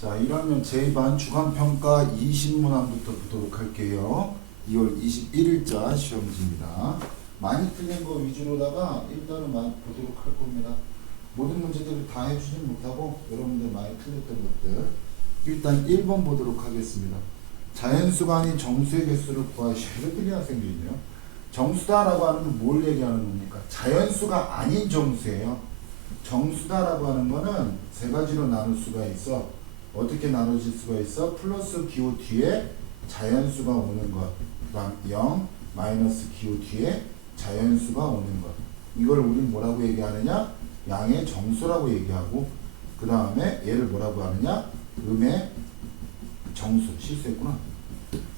자, 1학년 제2반 주간평가 20문항부터 보도록 할게요. 2월 21일자 시험지입니다. 많이 틀린 거 위주로다가 일단은 많이 보도록 할 겁니다. 모든 문제들을 다 해주진 못하고 여러분들 많이 틀렸던 것들 일단 1번 보도록 하겠습니다. 자연수가 아닌 정수의 개수를 구하시오. 이거 틀린 학생도 있네요. 정수다라고 하는 건 뭘 얘기하는 겁니까? 자연수가 아닌 정수예요. 정수다라고 하는 거는 세 가지로 나눌 수가 있어. 어떻게 나눠질 수가 있어? 플러스 기호 뒤에 자연수가 오는 것, 그 다음 0, 마이너스 기호 뒤에 자연수가 오는 것. 이걸 우린 뭐라고 얘기하느냐? 양의 정수라고 얘기하고, 그 다음에 얘를 뭐라고 하느냐? 음의 정수. 실수했구나.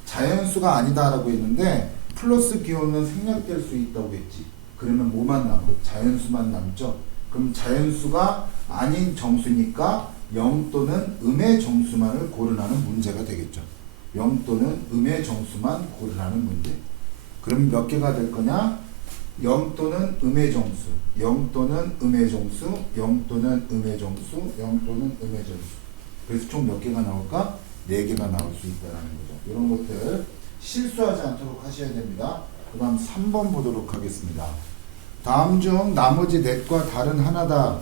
자연수가 아니다라고 했는데 플러스 기호는 생략될 수 있다고 했지. 그러면 뭐만 남아? 자연수만 남죠. 그럼 자연수가 아닌 정수니까 0 또는 음의 정수만을 고르라는 문제가 되겠죠. 0 또는 음의 정수만 고르라는 문제. 그럼 몇 개가 될 거냐? 0 또는 음의 정수, 0 또는 음의 정수, 0 또는 음의 정수, 0 또는 음의 정수. 그래서 총 몇 개가 나올까? 4개가 나올 수 있다는 거죠. 이런 것들 실수하지 않도록 하셔야 됩니다. 그 다음 3번 보도록 하겠습니다. 다음 중 나머지 넷과 다른 하나다.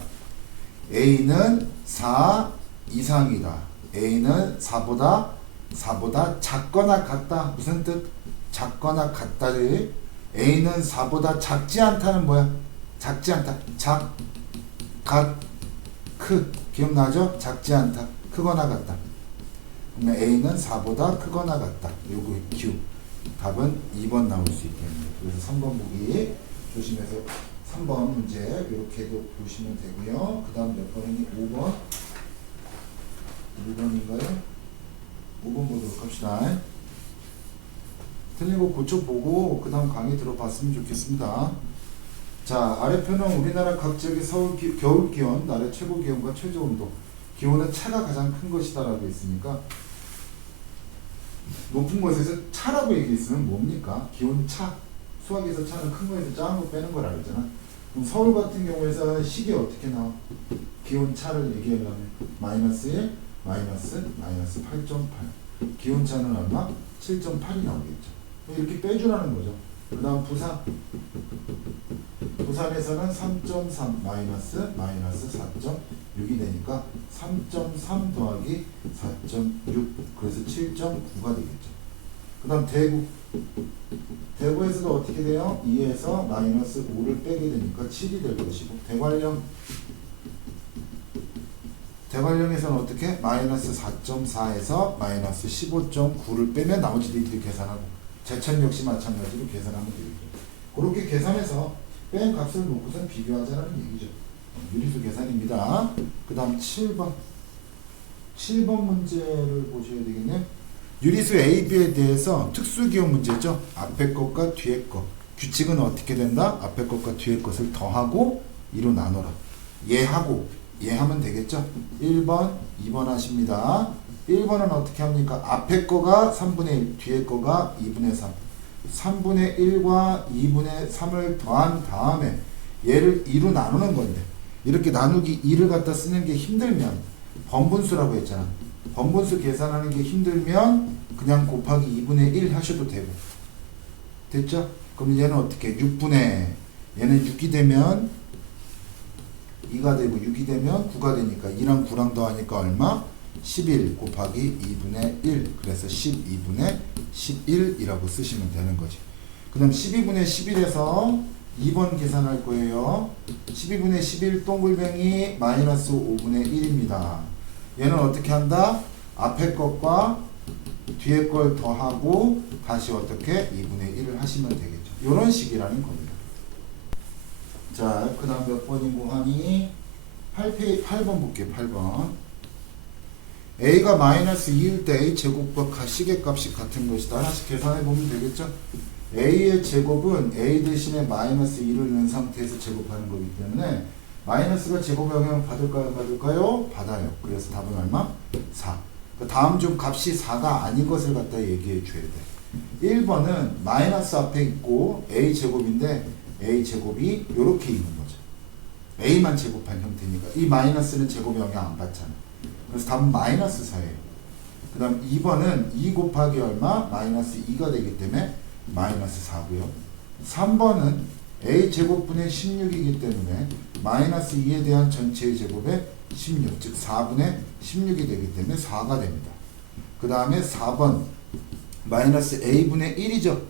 A는 4 이상이다. A는 4보다 작거나 같다. 무슨 뜻? 작거나 같다를 A는 4보다 작지 않다는 뭐야? 작지 않다. 작, 같, 크. 기억나죠? 작지 않다. 크거나 같다. 그러면 A는 4보다 크거나 같다. 요거 Q. 답은 2번 나올 수 있겠네요. 그래서 3번 보기 조심해서 3번 문제 이렇게도 보시면 되고요. 그 다음 몇 번이니? 5번. 5번인가요? 5번 보도록 합시다. 틀린 거 고쳐보고 그 다음 강의 들어봤으면 좋겠습니다. 자, 아래표는 우리나라 각 지역의 겨울 기온, 날의 최고 기온과 최저 온도. 기온은 차가 가장 큰 것이다 라고 했으니까 높은 곳에서 차라고 얘기했으면 뭡니까? 기온 차. 수학에서 차는 큰 거에서 작은 거 빼는 걸 알잖아. 그럼 서울 같은 경우에서 식이 어떻게 나와? 기온 차를 얘기하려면 마이너스 1, 마이너스 8.8. 기온 차는 얼마? 7.8이 나오겠죠. 이렇게 빼주라는 거죠. 그 다음 부산에서는 3.3 마이너스 4.6이 되니까 3.3 더하기 4.6 그래서 7.9가 되겠죠. 그 다음 대구에서도 어떻게 돼요? 2에서 마이너스 5를 빼게 되니까 7이 될 것이고 대관령에서는 어떻게? 마이너스 4.4에서 마이너스 15.9를 빼면 나머지들끼리 계산하고 제천 역시 마찬가지로 계산하면 되겠죠. 그렇게 계산해서 뺀 값을 놓고선 비교하자는 얘기죠. 유리수 계산입니다. 그 다음 7번 문제를 보셔야 되겠네요. 유리수 A, B에 대해서 특수기호 문제죠. 앞에 것과 뒤에 것. 규칙은 어떻게 된다? 앞에 것과 뒤에 것을 더하고 2로 나눠라. 얘하면 되겠죠. 1번, 2번 하십니다. 1번은 어떻게 합니까? 앞에 거가 3분의 1, 뒤에 거가 2분의 3. 3분의 1과 2분의 3을 더한 다음에 얘를 2로 나누는 건데 이렇게 나누기 2를 갖다 쓰는 게 힘들면 번분수라고 했잖아. 번분수 계산하는 게 힘들면 그냥 곱하기 2분의 1 하셔도 되고. 됐죠? 그럼 얘는 어떻게? 6분의 얘는 6이 되면 2가 되고 6이 되면 9가 되니까 2랑 9랑 더하니까 얼마? 11 곱하기 2분의 1 그래서 12분의 11이라고 쓰시면 되는 거지. 그 다음 12분의 11에서 2번 계산할 거예요. 12분의 11 동글뱅이 마이너스 5분의 1입니다. 얘는 어떻게 한다? 앞에 것과 뒤에 걸 더하고 다시 어떻게? 2분의 1을 하시면 되겠죠. 이런 식이라는 겁니다. 자, 그 다음 몇 번이고 하니? 8번 볼게요. 8번. A가 마이너스 2일 때 A 제곱과 시계값이 같은 것이다. 하나씩 계산해 보면 되겠죠? A의 제곱은 A 대신에 마이너스 2를 넣은 상태에서 제곱하는 거기 때문에 마이너스가 제곱 영향을 받을까요? 받아요. 그래서 답은 얼마? 4. 다음 중 값이 4가 아닌 것을 갖다 얘기해 줘야 돼. 1번은 마이너스 앞에 있고 A 제곱인데 A 제곱이 이렇게 있는 거죠. A만 제곱한 형태니까 이 마이너스는 제곱 영향 안 받잖아. 그래서 답은 마이너스 4예요. 그 다음 2번은 2 곱하기 얼마? 마이너스 2가 되기 때문에 마이너스 4고요. 3번은 a제곱분의 16이기 때문에 마이너스 2에 대한 전체의 제곱에 16, 즉 4분의 16이 되기 때문에 4가 됩니다. 그 다음에 4번 마이너스 a분의 1이죠.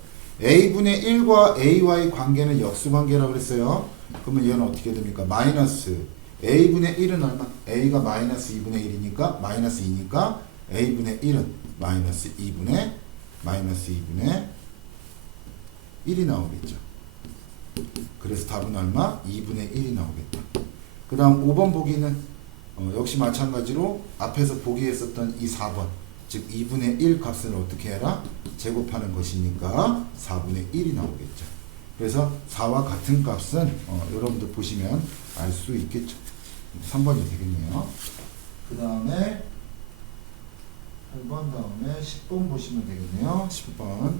a분의 1과 a와의 관계는 역수관계라고 그랬어요. 그러면 얘는 어떻게 됩니까? 마이너스 a분의 1은 얼마? a가 마이너스 2분의 1이니까 마이너스 2니까 a분의 1은 마이너스 2분의 1이 나오겠죠. 그래서 답은 얼마? 2분의 1이 나오겠다. 그 다음 5번 보기는 역시 마찬가지로 앞에서 보기했었던 이 4번 즉 2분의 1 값을 어떻게 해라? 제곱하는 것이니까 4분의 1이 나오겠죠. 그래서 4와 같은 값은 여러분들 보시면 알 수 있겠죠. 3번이 되겠네요. 그 다음에 8번 다음에 10번 보시면 되겠네요. 10번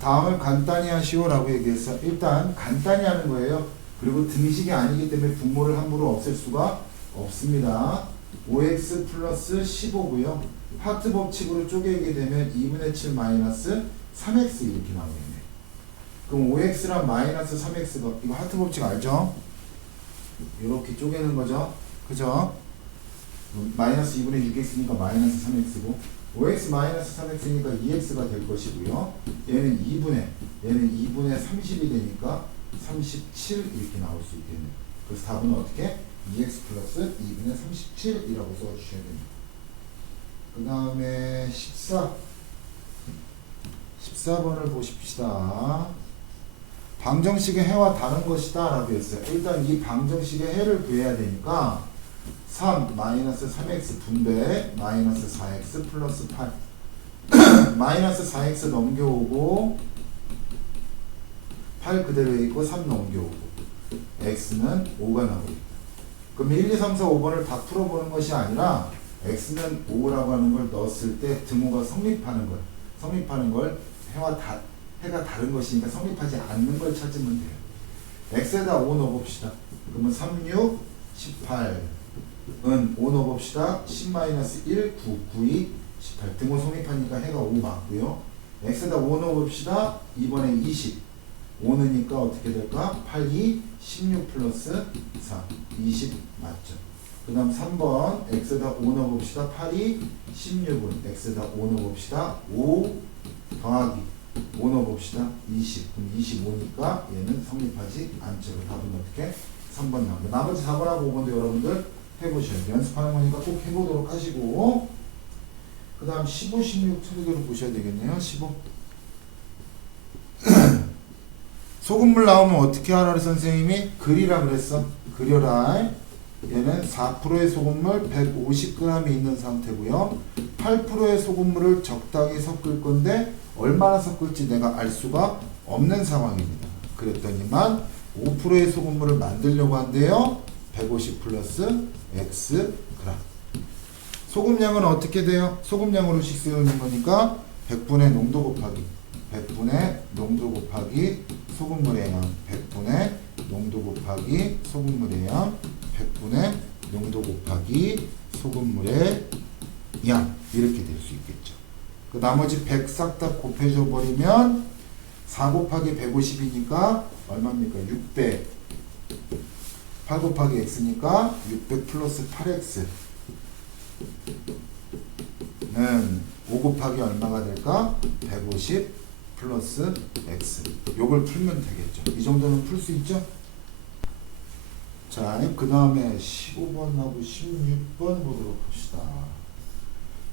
다음을 간단히 하시오라고 얘기해서 일단 간단히 하는 거예요. 그리고 등식이 아니기 때문에 분모를 함부로 없앨 수가 없습니다. 5x 플러스 15고요. 하트 법칙으로 쪼개게 되면 2분의 7 마이너스 3x 이렇게 나오겠네. 그럼 5x랑 마이너스 3x가 이거 하트 법칙 알죠? 이렇게 쪼개는 거죠. 그죠? 마이너스 2분의 6x니까 마이너스 3x고 5x 마이너스 3x니까 2x가 될 것이고요. 얘는 2분의 30이 되니까 37 이렇게 나올 수 있겠네. 그래서 답은 어떻게? 2x 플러스 2분의 37이라고 써주셔야 됩니다. 그 다음에 14번을 보십시다. 방정식의 해와 다른 것이다 라고 했어요. 일단 이 방정식의 해를 구해야 되니까 3 마이너스 3x 분배 마이너스 4x 플러스 8 마이너스 4x 넘겨오고 8 그대로 있고 3 넘겨오고 x는 5가 나오겠다. 그럼 1, 2, 3, 4, 5번을 다 풀어보는 것이 아니라 x는 5라고 하는 걸 넣었을 때 등호가 성립하는 걸 해가 다른 것이니까 성립하지 않는 걸 찾으면 돼요. x에다 5 넣어봅시다. 그러면 3, 6, 18은 5 넣어봅시다. 10-1, 9, 9, 2, 18 등호 성립하니까 해가 5 맞고요. x에다 5 넣어봅시다. 이번에 20 5 넣으니까 어떻게 될까? 8, 2, 16 플러스 4 20 맞죠. 그 다음 3번 x에다 5 넣어봅시다. 8, 2, 16은 x에다 5 넣어봅시다. 5 더하기 5 넣어봅시다. 20 그럼 25니까 얘는 성립하지 않죠. 답은 어떻게? 3번 나옵니다. 나머지 4번하고 5번도 여러분들 해보셔야 돼요. 연습하는 거니까 꼭 해보도록 하시고 그 다음 15, 16 틀리도록 보셔야 되겠네요. 15 소금물 나오면 어떻게 하라 선생님이? 그리라 그랬어. 그려라. 얘는 4%의 소금물 150g이 있는 상태고요. 8%의 소금물을 적당히 섞을 건데 얼마나 섞을지 내가 알 수가 없는 상황입니다. 그랬더니만 5%의 소금물을 만들려고 한대요. 150 플러스 x g. 소금량은 어떻게 돼요? 소금량으로씩 쓰는 거니까 100분의 농도 곱하기 100분의 농도 곱하기 소금물의 양 100분의 농도 곱하기 소금물의 양 100분의 농도 곱하기 소금물의 양 이렇게 될 수 있겠죠. 그 나머지 100 싹 다 곱해줘 버리면 4 곱하기 150이니까 얼마입니까? 600 8 곱하기 x니까 600 플러스 8x 는 5 곱하기 얼마가 될까? 150 플러스 x 요걸 풀면 되겠죠. 이 정도는 풀 수 있죠? 자, 그 다음에 15번하고 16번 보도록 합시다.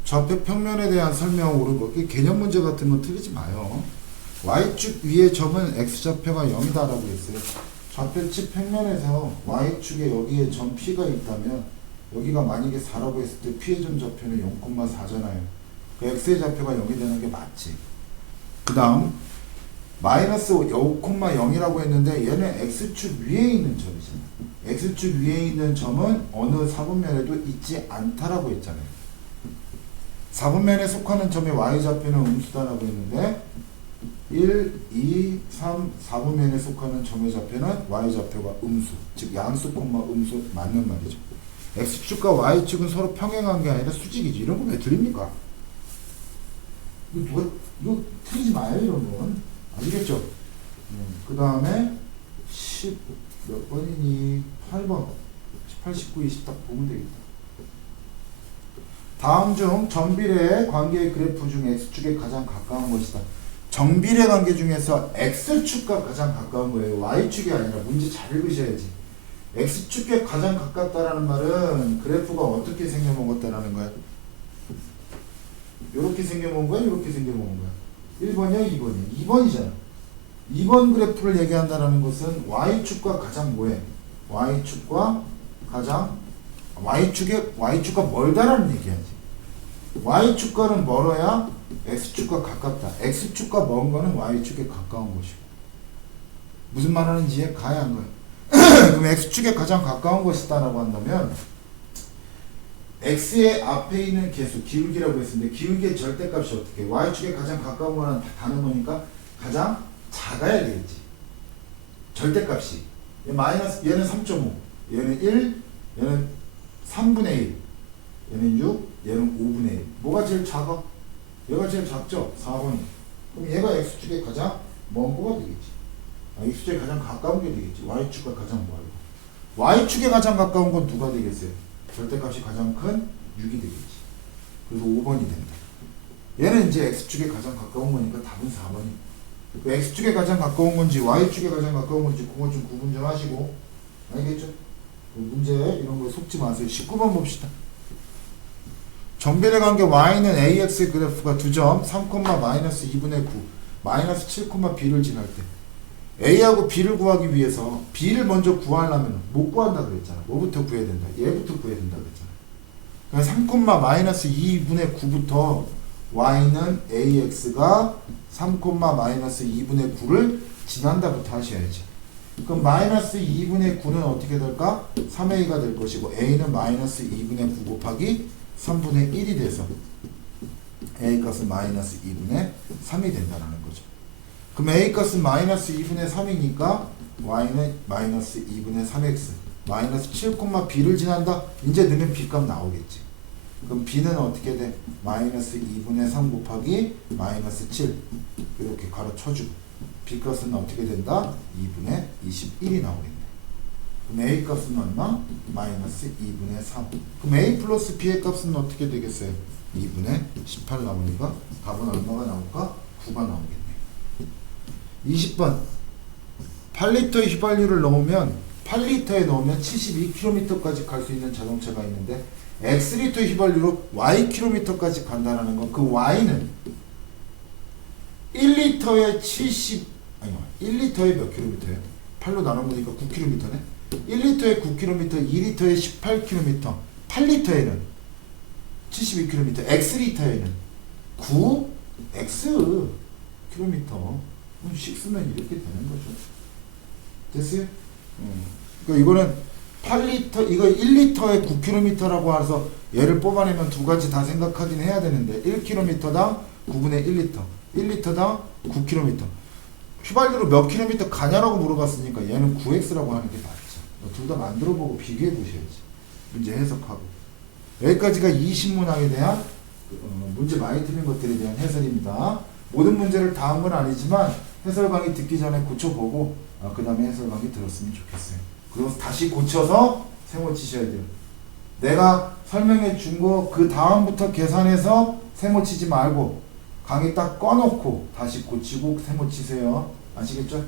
좌표 평면에 대한 설명 옳은 거 개념 문제 같은 건 틀리지 마요. y축 위의 점은 x좌표가 0이다 라고 했어요. 좌표측 평면에서 y축에 여기에 점 P가 있다면 여기가 만약에 4라고 했을 때 P의 점 좌표는 0,4잖아요. 그 x의 좌표가 0이 되는 게 맞지. 그 다음 마이너스 5,0이라고 했는데 얘는 x축 위에 있는 점이잖아요. x축 위에 있는 점은 어느 사분면에도 있지 않다라고 했잖아요. 사분면에 속하는 점의 y좌표는 음수다라고 했는데 1, 2, 3, 4분면에 속하는 점의 좌표는 y좌표가 음수, 즉 양수, 음수 맞는 말이죠. x축과 y축은 서로 평행한 게 아니라 수직이지. 이런 거 왜 틀립니까? 이거 틀리지 마요, 이런 건. 아시겠죠? 그 다음에 10 몇 번이니? 8번. 18, 19, 20 딱 보면 되겠다. 다음 중 정비례 관계의 그래프 중 x축에 가장 가까운 것이다. 정비례 관계 중에서 x축과 가장 가까운 거예요. y축이 아니라. 문제 잘 읽으셔야지. x축에 가장 가깝다라는 말은 그래프가 어떻게 생겨먹었다라는 거야? 이렇게 생겨먹은 거야? 이렇게 생겨먹은 거야? 1번이야? 2번이야? 2번이잖아. 2번 그래프를 얘기한다는 것은 y축과 가장 뭐해? y축과 가장 y축과 멀다라는 얘기야지. y축과는 멀어야 x축과 가깝다. x축과 먼 거는 y축에 가까운 것이고. 무슨 말 하는지 이해 가야 한 거야. 그럼 x축에 가장 가까운 것이다라고 한다면 x의 앞에 있는 개수, 기울기라고 했는데 기울기의 절대값이 어떻게 해? y축에 가장 가까운 거는 다는 뭐니까 가장 작아야 되겠지. 절대값이. 마이너스, 얘는 3.5, 얘는 1, 얘는 3분의 1, 얘는 6, 얘는 5분의 1. 뭐가 제일 작아? 얘가 제일 작죠? 4번이. 그럼 얘가 x축에 가장 먼 거가 되겠지. x축에 가장 가까운 게 되겠지. y축과 가장 멀고. y축에 가장 가까운 건 누가 되겠어요? 절대값이 가장 큰 6이 되겠지. 그래서 5번이 된다. 얘는 이제 x축에 가장 가까운 거니까 답은 4번이고. 그 x축에 가장 가까운 건지 y축에 가장 가까운 건지 그거 좀 구분 좀 하시고. 알겠죠? 문제 이런 거 속지 마세요. 19번 봅시다. 정비례 관계 y는 ax의 그래프가 2점 3, 마이너스 2분의 9 마이너스 7, b를 지날 때 a하고 b를 구하기 위해서 b를 먼저 구하려면 못 구한다 그랬잖아. 뭐부터 구해야 된다? 얘부터 구해야 된다 그랬잖아. 그러니까 3, 마이너스 2분의 9부터 y는 ax가 3, 마이너스 2분의 9를 지난다부터 하셔야지. 그럼 마이너스 2분의 9는 어떻게 될까? 3a가 될 것이고 a는 마이너스 2분의 9 곱하기 3분의 1이 돼서 a 값은 마이너스 2분의 3이 된다는 거죠. 그럼 a 값은 마이너스 2분의 3이니까 y는 마이너스 2분의 3x 마이너스 7, b를 지난다. 이제 넣으면 b값 나오겠지. 그럼 b는 어떻게 돼? 마이너스 2분의 3 곱하기 마이너스 7 이렇게 가로쳐주고 b값은 어떻게 된다? 2분의 21이 나오겠네. 그럼 a 값은 얼마? 마이너스 2분의 3. 그럼 a 플러스 b의 값은 어떻게 되겠어요? 2분의 18 나오니까 답은 얼마가 나올까? 9가 나오겠네. 20번 8리터의 휘발유를 넣으면 8리터에 넣으면 72km까지 갈 수 있는 자동차가 있는데 X리터의 휘발유로 Ykm까지 간다는 건 그 Y는 1리터에 1리터에 몇 킬로미터예요? 8로 나눠보니까 9km네. 1리터에 9km, 2리터에 18km, 8리터에는 72km, X리터에는 9X 킬로미터. 식 쓰면 이렇게 되는 거죠. 됐어요? 그러니까 이거는 8리터, 이거 1리터에 9km라고 해서 얘를 뽑아내면 두 가지 다 생각하긴 해야 되는데 1km당 9분의 1리터, 1리터당 9km. 휘발유로 몇 킬로미터 가냐라고 물어봤으니까 얘는 9x라고 하는 게 맞죠. 둘 다 만들어보고 비교해 보셔야지. 문제 해석하고. 여기까지가 20문항에 대한 문제 많이 틀린 것들에 대한 해설입니다. 모든 문제를 다 한 건 아니지만 해설 강의 듣기 전에 고쳐보고 그 다음에 해설 강의 들었으면 좋겠어요. 그리고 다시 고쳐서 세모 치셔야 돼요. 내가 설명해 준 거 그 다음부터 계산해서 세모 치지 말고 강의 딱 꺼놓고 다시 고치고 세모 치세요. 아시겠죠?